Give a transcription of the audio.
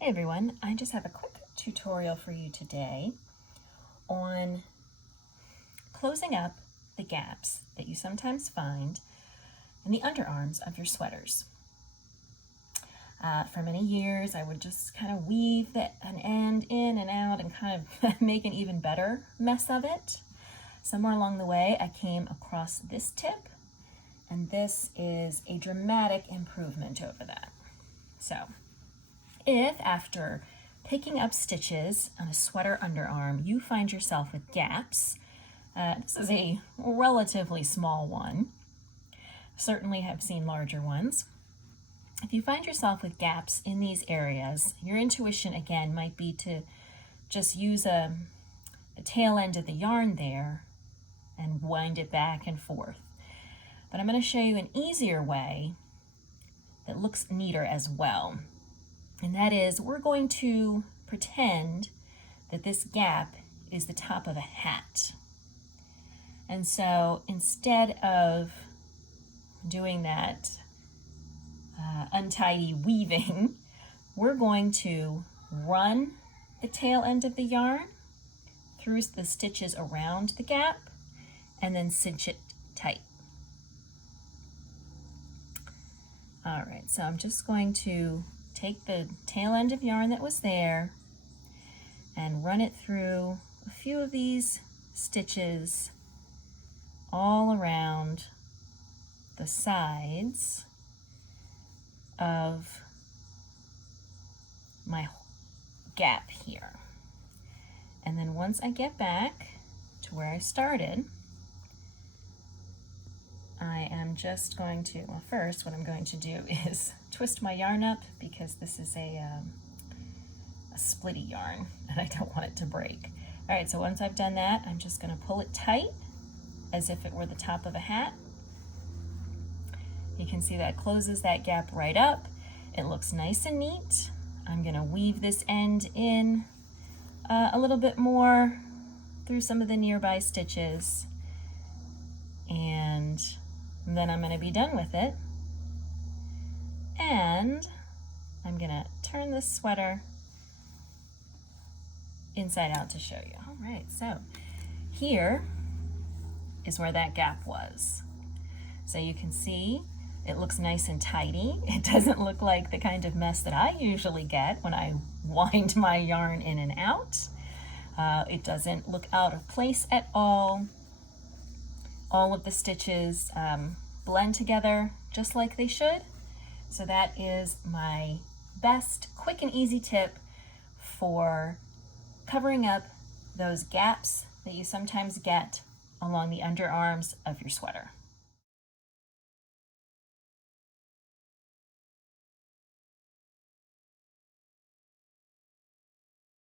Hey everyone, I just have a quick tutorial for you today on closing up the gaps that you sometimes find in the underarms of your sweaters. For many years, I would just kind of weave an end in and out and kind of make an even better mess of it. Somewhere along the way, I came across this tip, and this is a dramatic improvement over that. So, if after picking up stitches on a sweater underarm, you find yourself with gaps, this is a relatively small one. Certainly have seen larger ones. If you find yourself with gaps in these areas, your intuition again might be to just use the tail end of the yarn there and wind it back and forth. But I'm going to show you an easier way that looks neater as well. And that is, we're going to pretend that this gap is the top of a hat. And so instead of doing that untidy weaving, we're going to run the tail end of the yarn through the stitches around the gap and then cinch it tight. All right, so I'm just going to take the tail end of yarn that was there and run it through a few of these stitches all around the sides of my gap here. And then once I get back to where I started, I am just going to, well, first what I'm going to do is twist my yarn up because this is a splitty yarn and I don't want it to break. All right, so once I've done that, I'm just going to pull it tight as if it were the top of a hat. You can see that closes that gap right up. It looks nice and neat. I'm going to weave this end in a little bit more through some of the nearby stitches, and then I'm going to be done with it. And I'm going to turn this sweater inside out to show you. All right, so here is where that gap was. So you can see it looks nice and tidy. It doesn't look like the kind of mess that I usually get when I wind my yarn in and out. It doesn't look out of place at all. All of the stitches blend together just like they should. So that is my best quick and easy tip for covering up those gaps that you sometimes get along the underarms of your sweater.